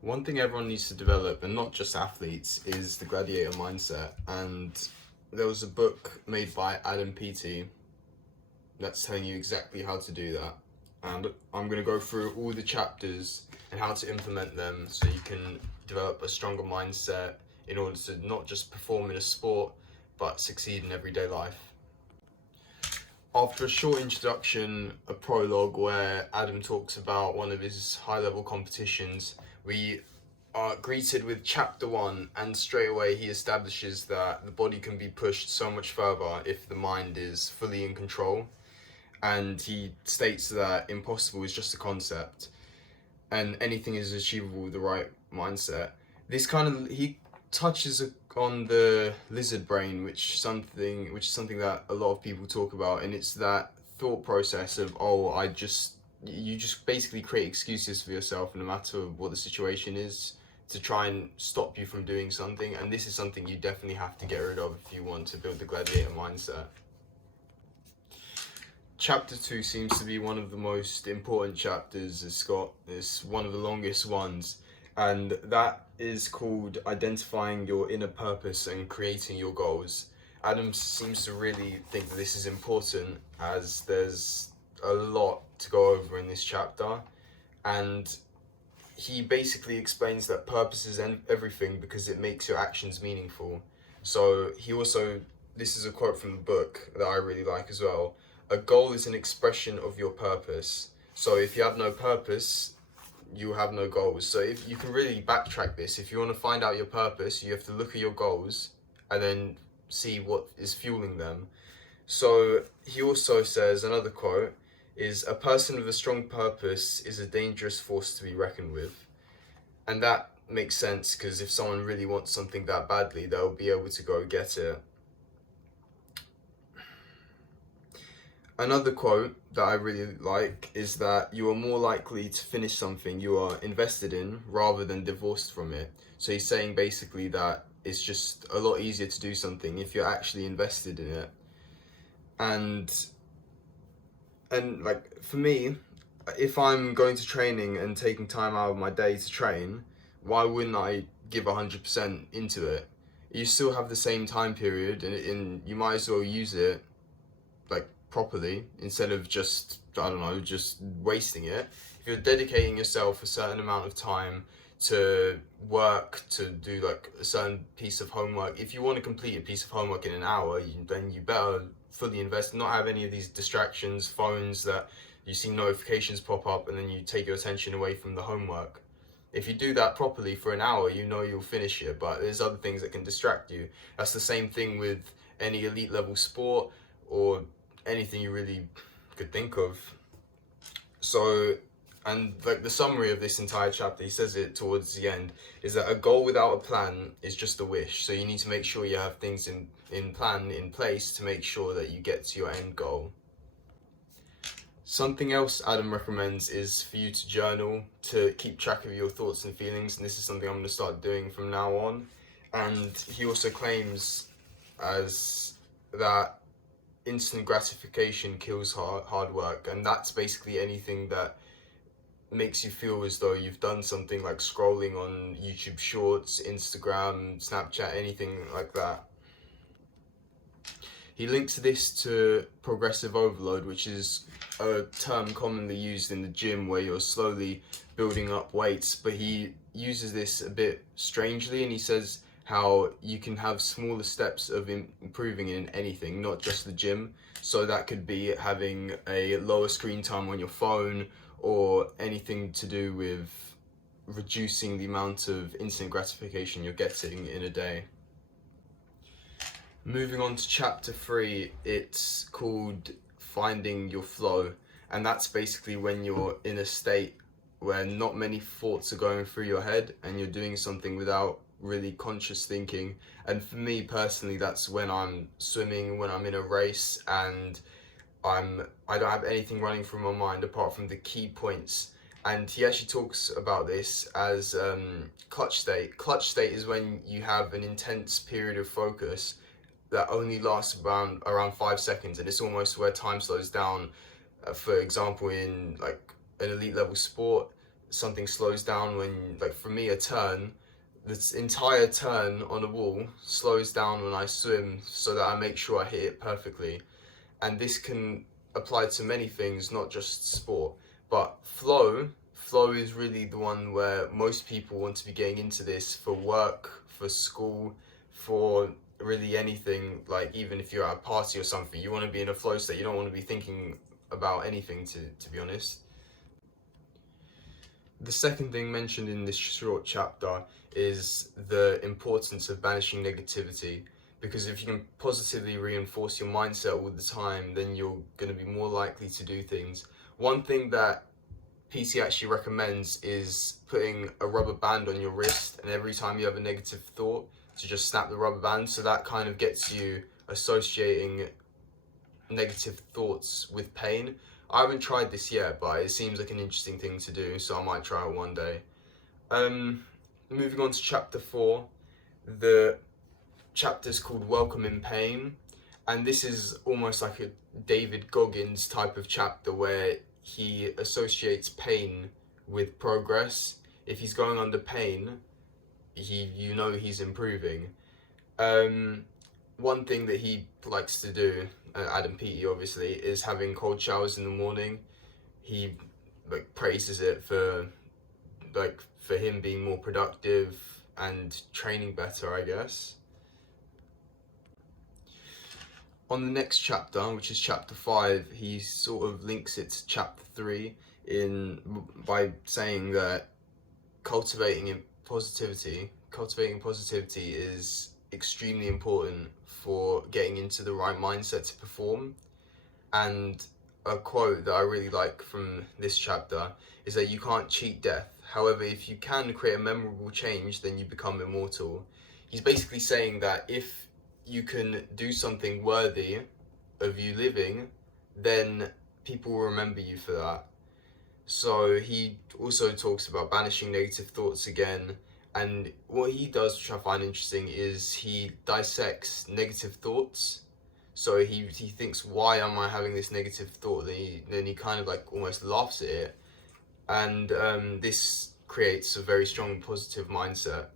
One thing everyone needs to develop, and not just athletes, is the Gladiator Mindset. And there was a book made by Adam Peaty that's telling you exactly how to do that. And I'm going to go through all the chapters and how to implement them so you can develop a stronger mindset in order to not just perform in a sport, but succeed in everyday life. After a short introduction, a prologue where Adam talks about one of his high-level competitions, we are greeted with chapter 1, and straight away he establishes that the body can be pushed so much further if the mind is fully in control. And he states that impossible is just a concept and anything is achievable with the right mindset. He touches on the lizard brain, which is something that a lot of people talk about, and it's that thought process of you just basically create excuses for yourself no matter what the situation is to try and stop you from doing something, and this is something you definitely have to get rid of if you want to build the gladiator mindset. Chapter 2 seems to be one of the most important chapters. It's one of the longest ones, and that is called Identifying Your Inner Purpose and Creating Your Goals. Adam seems to really think that this is important, as there's a lot to go over in this chapter, and he basically explains that purpose is everything because it makes your actions meaningful. So this is a quote from the book that I really like as well. A goal is an expression of your purpose. So if you have no purpose, you have no goals. So if you can really backtrack this, if you want to find out your purpose, you have to look at your goals and then see what is fueling them. So he also says, another quote is, a person with a strong purpose is a dangerous force to be reckoned with. And that makes sense, because if someone really wants something that badly, they'll be able to go get it. Another quote that I really like is that you are more likely to finish something you are invested in rather than divorced from it. So he's saying basically that it's just a lot easier to do something if you're actually invested in it. And like for me, if I'm going to training and taking time out of my day to train, why wouldn't I give 100% into it? You still have the same time period, and you might as well use it like properly instead of just wasting it. If you're dedicating yourself a certain amount of time to work, to do like a certain piece of homework, if you want to complete a piece of homework in an hour, then you better fully invest, not have any of these distractions, phones that you see notifications pop up and then you take your attention away from the homework. If you do that properly for an hour, you know you'll finish it, but there's other things that can distract you. That's the same thing with any elite level sport or anything you really could think of. So, and like the summary of this entire chapter, he says it towards the end, is that a goal without a plan is just a wish. So you need to make sure you have things in place to make sure that you get to your end goal. Something else Adam recommends is for you to journal, to keep track of your thoughts and feelings, and this is something I'm going to start doing from now on. And he also claims as that instant gratification kills hard work, and that's basically anything that makes you feel as though you've done something, like scrolling on YouTube Shorts, Instagram, Snapchat, anything like that. He links this to progressive overload, which is a term commonly used in the gym where you're slowly building up weights, but he uses this a bit strangely, and he says how you can have smaller steps of improving in anything, not just the gym. So that could be having a lower screen time on your phone, or anything to do with reducing the amount of instant gratification you're getting in a day. Moving on to chapter 3, it's called Finding Your Flow, and that's basically when you're in a state where not many thoughts are going through your head and you're doing something without really conscious thinking. And for me personally, that's when I'm swimming, when I'm in a race, and I don't have anything running through my mind apart from the key points. And he actually talks about this as clutch state. Clutch state is when you have an intense period of focus that only lasts around 5 seconds, and it's almost where time slows down. For example, in like an elite level sport, something slows down when, like for me, a turn, this entire turn on a wall slows down when I swim so that I make sure I hit it perfectly. And this can apply to many things, not just sport. But flow is really the one where most people want to be getting into this for work, for school, for really anything. Like even if you're at a party or something, you want to be in a flow state. You don't want to be thinking about anything, to be honest. The second thing mentioned in this short chapter is the importance of banishing negativity, because if you can positively reinforce your mindset all the time, then you're going to be more likely to do things. One thing that PT actually recommends is putting a rubber band on your wrist, and every time you have a negative thought, to just snap the rubber band, so that kind of gets you associating negative thoughts with pain. I haven't tried this yet, but it seems like an interesting thing to do, so I might try it one day. Moving on to chapter 4, the chapter is called Welcome in Pain, and this is almost like a David Goggins type of chapter where he associates pain with progress. If he's going under pain, he's improving. One thing that he likes to do, Adam Peaty obviously, is having cold showers in the morning. He praises it for him being more productive and training better, I guess. On the next chapter, which is chapter 5, he sort of links it to chapter 3 by saying that cultivating positivity is extremely important for getting into the right mindset to perform. And a quote that I really like from this chapter is that you can't cheat death. However, if you can create a memorable change, then you become immortal. He's basically saying that if you can do something worthy of you living, then people will remember you for that. So he also talks about banishing negative thoughts again, and what he does, which I find interesting, is he dissects negative thoughts. So he thinks, why am I having this negative thought? Then he kind of like almost laughs at it, and this creates a very strong positive mindset.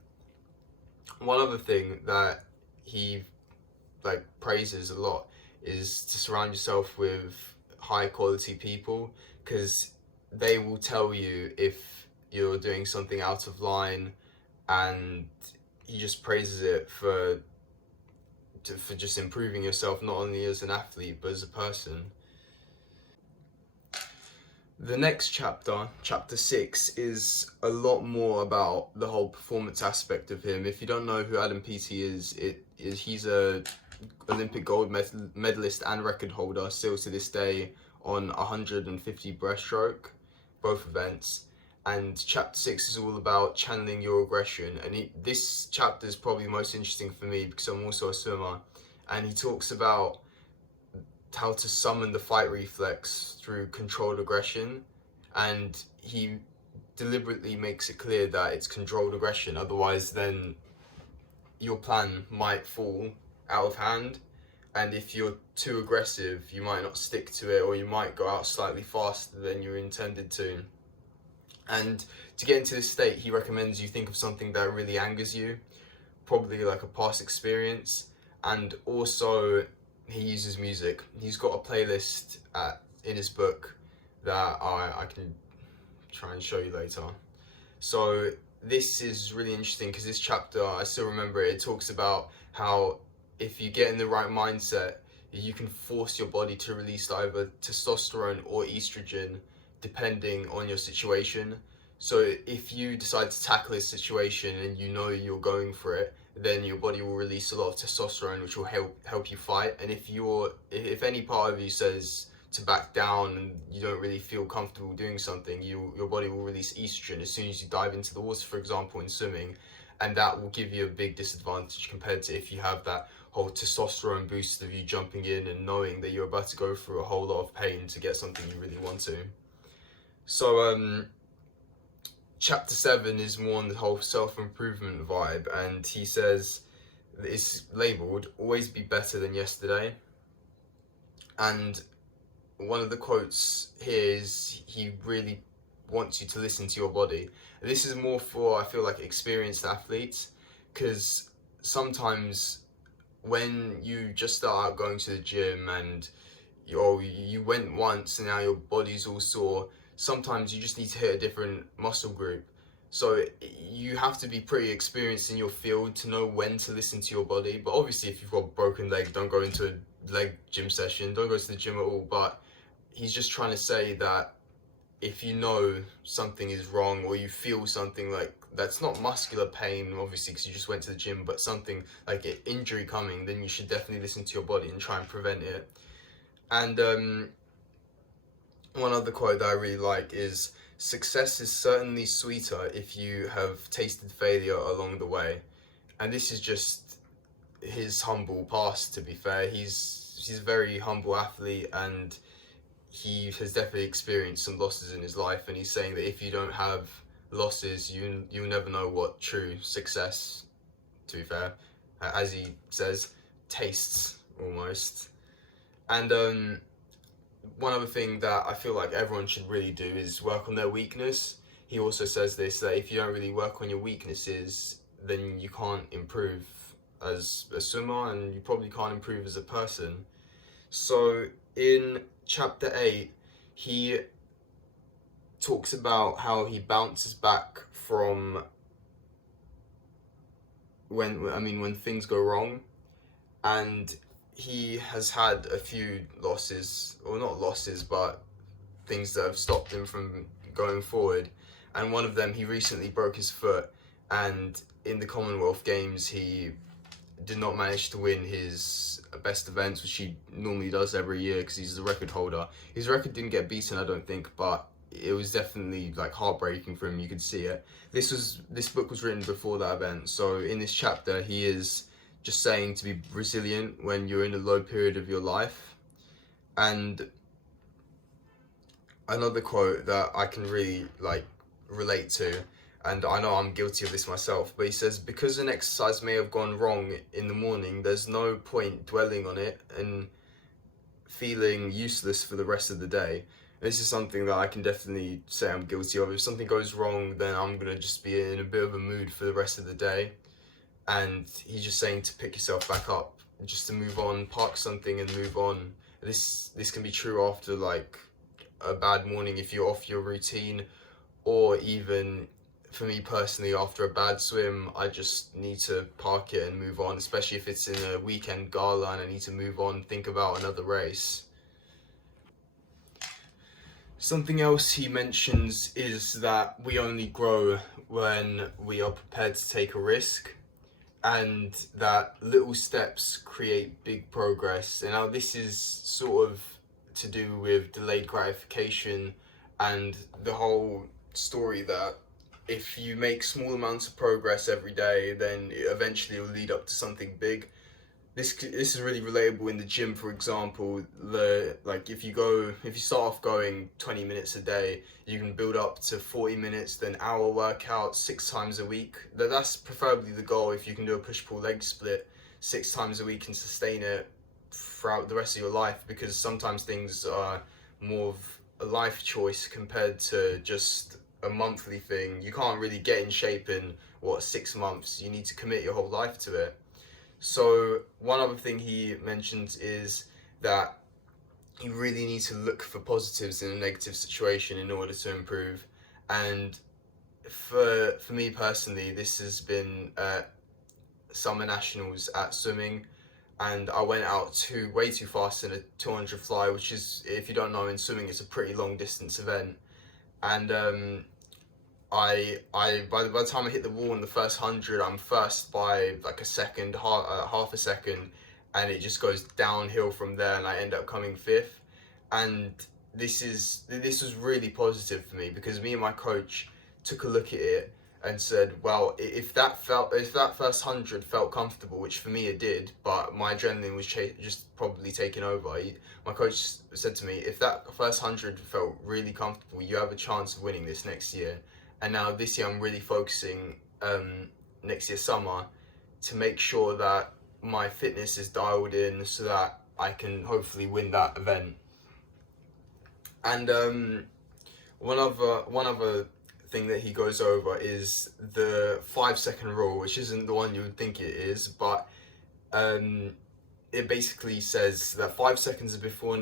One other thing that he praises a lot is to surround yourself with high quality people, because they will tell you if you're doing something out of line, and he just praises it for just improving yourself, not only as an athlete but as a person. The next chapter, chapter 6, is a lot more about the whole performance aspect of him. If you don't know who Adam Peaty is, he's a Olympic gold medalist and record holder still to this day on 150 breaststroke, both events. And chapter 6 is all about channeling your aggression. And this chapter is probably the most interesting for me because I'm also a swimmer. And he talks about how to summon the fight reflex through controlled aggression, and he deliberately makes it clear that it's controlled aggression, otherwise then your plan might fall out of hand, and if you're too aggressive you might not stick to it, or you might go out slightly faster than you intended to. And to get into this state, he recommends you think of something that really angers you, probably like a past experience, and also he uses music. He's got a playlist in his book that I can try and show you later. So this is really interesting because this chapter, I still remember it, it talks about how if you get in the right mindset, you can force your body to release either testosterone or estrogen depending on your situation. So if you decide to tackle a situation and you know you're going for it, then your body will release a lot of testosterone, which will help you fight. And if any part of you says to back down and you don't really feel comfortable doing something, your body will release estrogen as soon as you dive into the water, for example, in swimming, and that will give you a big disadvantage compared to if you have that whole testosterone boost of you jumping in and knowing that you're about to go through a whole lot of pain to get something you really want to. So chapter 7 is more on the whole self-improvement vibe, and he says it's labeled always be better than yesterday. And one of the quotes here is he really wants you to listen to your body. This is more for, I feel like, experienced athletes, because sometimes when you just start out going to the gym and you went once and now your body's all sore, sometimes you just need to hit a different muscle group. So you have to be pretty experienced in your field to know when to listen to your body. But obviously, if you've got a broken leg, don't go into a leg gym session, don't go to the gym at all. But he's just trying to say that if you know something is wrong, or you feel something like that's not muscular pain, obviously, because you just went to the gym, but something like an injury coming, then you should definitely listen to your body and try and prevent it. And one other quote that I really like is, "Success is certainly sweeter if you have tasted failure along the way." And this is just his humble past, to be fair. He's a very humble athlete, and he has definitely experienced some losses in his life, and he's saying that if you don't have losses, you'll never know what true success, to be fair, as he says, tastes almost. And one other thing that I feel like everyone should really do is work on their weakness. He also says this, that if you don't really work on your weaknesses, then you can't improve as a swimmer, and you probably can't improve as a person. So in chapter 8, he talks about how he bounces back from when things go wrong, and he has had a few losses, or not losses, but things that have stopped him from going forward. And one of them, he recently broke his foot, and in the Commonwealth Games, he did not manage to win his best events, which he normally does every year because he's the record holder. His record didn't get beaten, I don't think, but it was definitely like heartbreaking for him. You could see it. This book was written before that event, so in this chapter he is just saying to be resilient when you're in a low period of your life. And another quote that I can really relate to, and I know I'm guilty of this myself, but he says, "Because an exercise may have gone wrong in the morning, there's no point dwelling on it and feeling useless for the rest of the day." This is something that I can definitely say I'm guilty of. If something goes wrong, then I'm gonna just be in a bit of a mood for the rest of the day. And he's just saying to pick yourself back up, just to move on, park something and move on. This can be true after like a bad morning if you're off your routine, or even for me personally, after a bad swim, I just need to park it and move on, especially if it's in a weekend gala and I need to move on, think about another race. Something else he mentions is that we only grow when we are prepared to take a risk, and that little steps create big progress. And now this is sort of to do with delayed gratification and the whole story that if you make small amounts of progress every day, then eventually it will lead up to something big. This is really relatable in the gym, for example. If you start off going 20 minutes a day, you can build up to 40 minutes, then hour workout 6 times a week. That's preferably the goal. If you can do a push-pull leg split 6 times a week and sustain it throughout the rest of your life, because sometimes things are more of a life choice compared to just a monthly thing. You can't really get in shape in 6 months. You need to commit your whole life to it. So one other thing he mentions is that you really need to look for positives in a negative situation in order to improve. And for me personally, this has been summer nationals at swimming, and I went out way too fast in a 200 fly, which is, if you don't know, in swimming, it's a pretty long distance event. And by the time I hit the wall in the first 100, I'm first by like a second, half a second, and it just goes downhill from there, and I end up coming fifth. And this was really positive for me, because me and my coach took a look at it and said, well, if that first 100 felt comfortable, which for me it did, but my adrenaline was just probably taking over. My coach said to me, if that first 100 felt really comfortable, you have a chance of winning this next year. And now this year I'm really focusing, next year summer, to make sure that my fitness is dialed in so that I can hopefully win that event. And One other thing that he goes over is the 5 second rule, which isn't the one you would think it is, but um, it basically says that 5 seconds before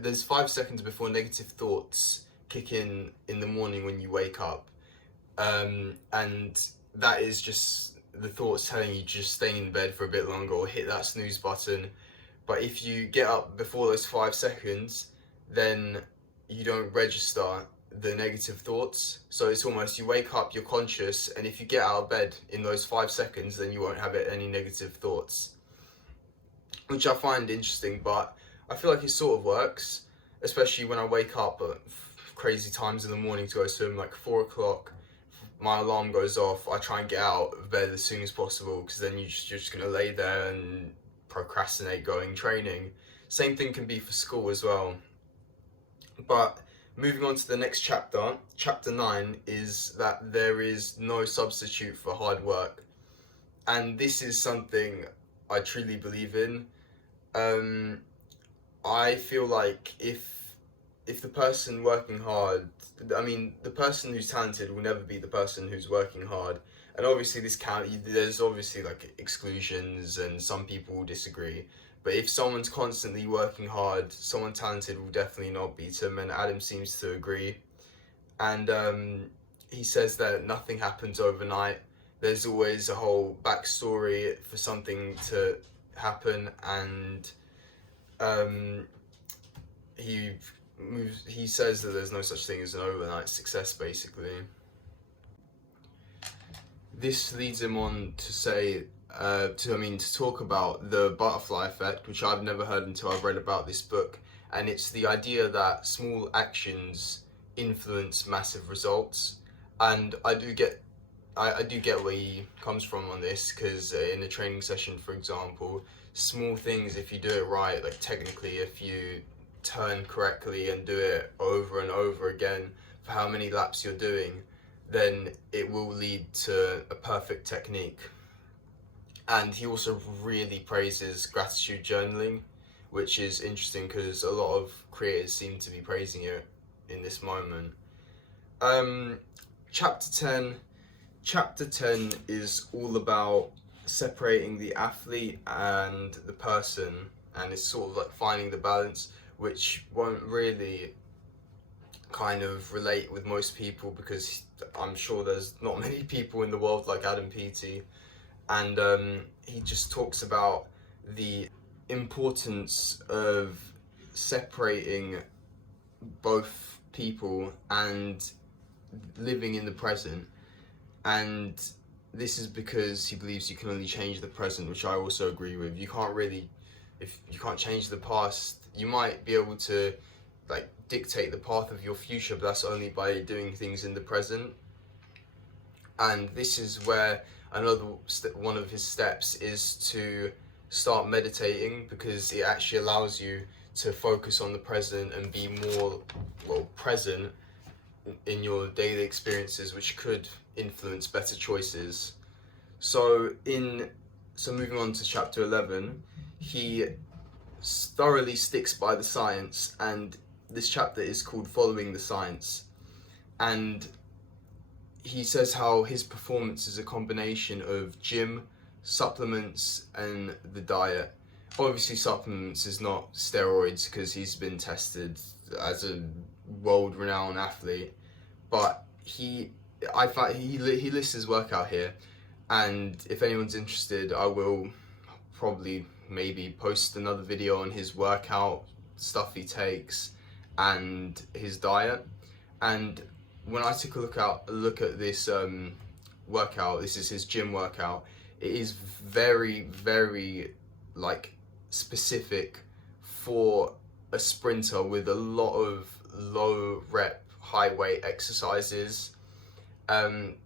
there's 5 seconds before negative thoughts kick in the morning when you wake up, and that is just the thoughts telling you to just stay in bed for a bit longer or hit that snooze button. But if you get up before those 5 seconds, then you don't register the negative thoughts. So it's almost you wake up, you're conscious, and if you get out of bed in those 5 seconds, then you won't have any negative thoughts, which I find interesting. But I feel like it sort of works, especially when I wake up at crazy times in the morning to go swim, like 4 o'clock. My alarm goes off. I try and get out of bed as soon as possible, because then you're just gonna lay there and procrastinate going training. Same thing can be for school as well. But moving on to the next chapter, chapter 9, is that there is no substitute for hard work. And this is something I truly believe in. I feel like if the person working hard, the person who's talented will never be the person who's working hard. And obviously there's obviously like exclusions, and some people will disagree. But if someone's constantly working hard, someone talented will definitely not beat them, and Adam seems to agree. And he says that nothing happens overnight. There's always a whole backstory for something to happen, and um, he says that there's no such thing as an overnight success, basically. This leads him on to say, to talk about the butterfly effect, which I've never heard until I've read about this book. And it's the idea that small actions influence massive results. And I do get where he comes from on this, because in a training session, for example, small things, if you do it right, like technically, if you turn correctly and do it over and over again for how many laps you're doing, then it will lead to a perfect technique. And he also really praises gratitude journaling, which is interesting because a lot of creators seem to be praising it in this moment. Chapter 10. Chapter 10 is all about separating the athlete and the person, and it's sort of like finding the balance, which won't really kind of relate with most people, because I'm sure there's not many people in the world like Adam Peaty. And he just talks about the importance of separating both people and living in the present. And this is because he believes you can only change the present, which I also agree with. You can't really, if you can't change the past, you might be able to like dictate the path of your future, but that's only by doing things in the present. And this is where one of his steps is to start meditating, because it actually allows you to focus on the present and be more present in your daily experiences, which could influence better choices. So moving on to chapter 11, he thoroughly sticks by the science, and this chapter is called Following the Science. And he says how his performance is a combination of gym, supplements, and the diet. Obviously supplements is not steroids, because he's been tested as a world-renowned athlete, but he lists his workout here, and if anyone's interested, I will probably maybe post another video on his workout, stuff he takes, and his diet. And when I took a look at this workout, this is his gym workout, it is very, very like specific for a sprinter, with a lot of low rep, high weight exercises. And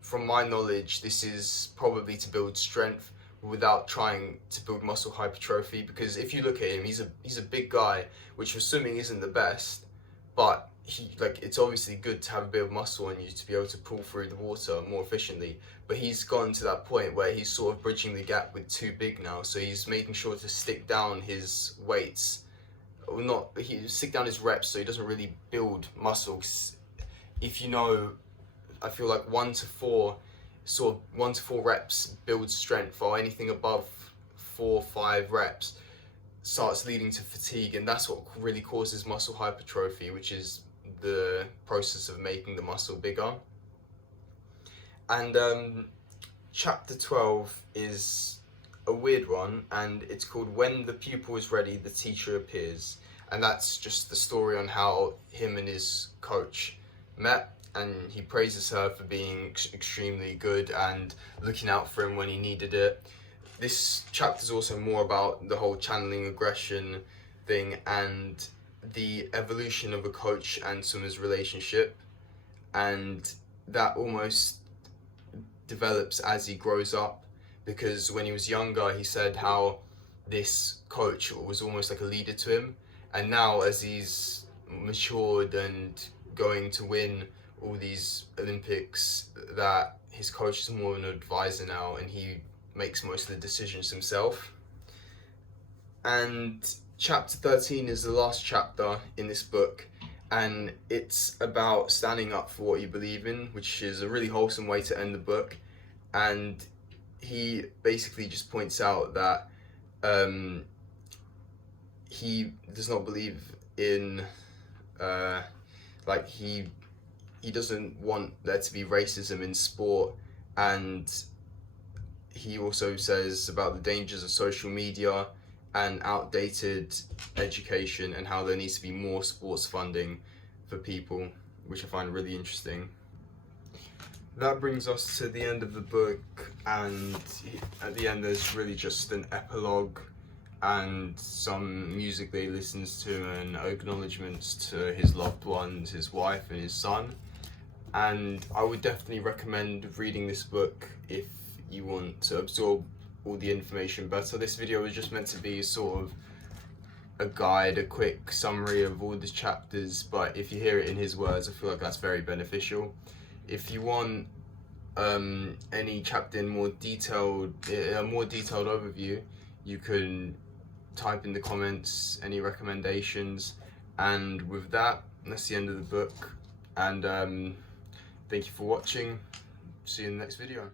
from my knowledge, this is probably to build strength without trying to build muscle hypertrophy, because if you look at him, he's a big guy, which for swimming isn't the best, but it's obviously good to have a bit of muscle on you to be able to pull through the water more efficiently. But he's gotten to that point where he's sort of bridging the gap with too big now, so he's making sure to stick down his weights or not, he stick down his reps so he doesn't really build muscle. 'Cause if you know, I feel like 1 to 4 reps builds strength, or anything above 4 or 5 reps starts leading to fatigue, and that's what really causes muscle hypertrophy, which is the process of making the muscle bigger. And chapter 12 is a weird one, and it's called When the Pupil is Ready, the Teacher Appears. And that's just the story on how him and his coach met, and he praises her for being extremely good and looking out for him when he needed it. This chapter is also more about the whole channeling aggression thing and the evolution of a coach and someone's relationship, and that almost develops as he grows up, because when he was younger he said how this coach was almost like a leader to him, and now as he's matured and going to win all these Olympics, that his coach is more an advisor now and he makes most of the decisions himself. And chapter 13 is the last chapter in this book, and it's about standing up for what you believe in, which is a really wholesome way to end the book. And he basically just points out that he does not believe in like he doesn't want there to be racism in sport, and he also says about the dangers of social media and outdated education, and how there needs to be more sports funding for people, which I find really interesting. That brings us to the end of the book, and at the end there's really just an epilogue and some music that he listens to and acknowledgements to his loved ones, his wife and his son. And I would definitely recommend reading this book if you want to absorb all the information better. This video was just meant to be sort of a guide, a quick summary of all the chapters, but if you hear it in his words, I feel like that's very beneficial. If you want any chapter in more detailed, a more detailed overview, you can type in the comments any recommendations. And with that, that's the end of the book. And thank you for watching. See you in the next video.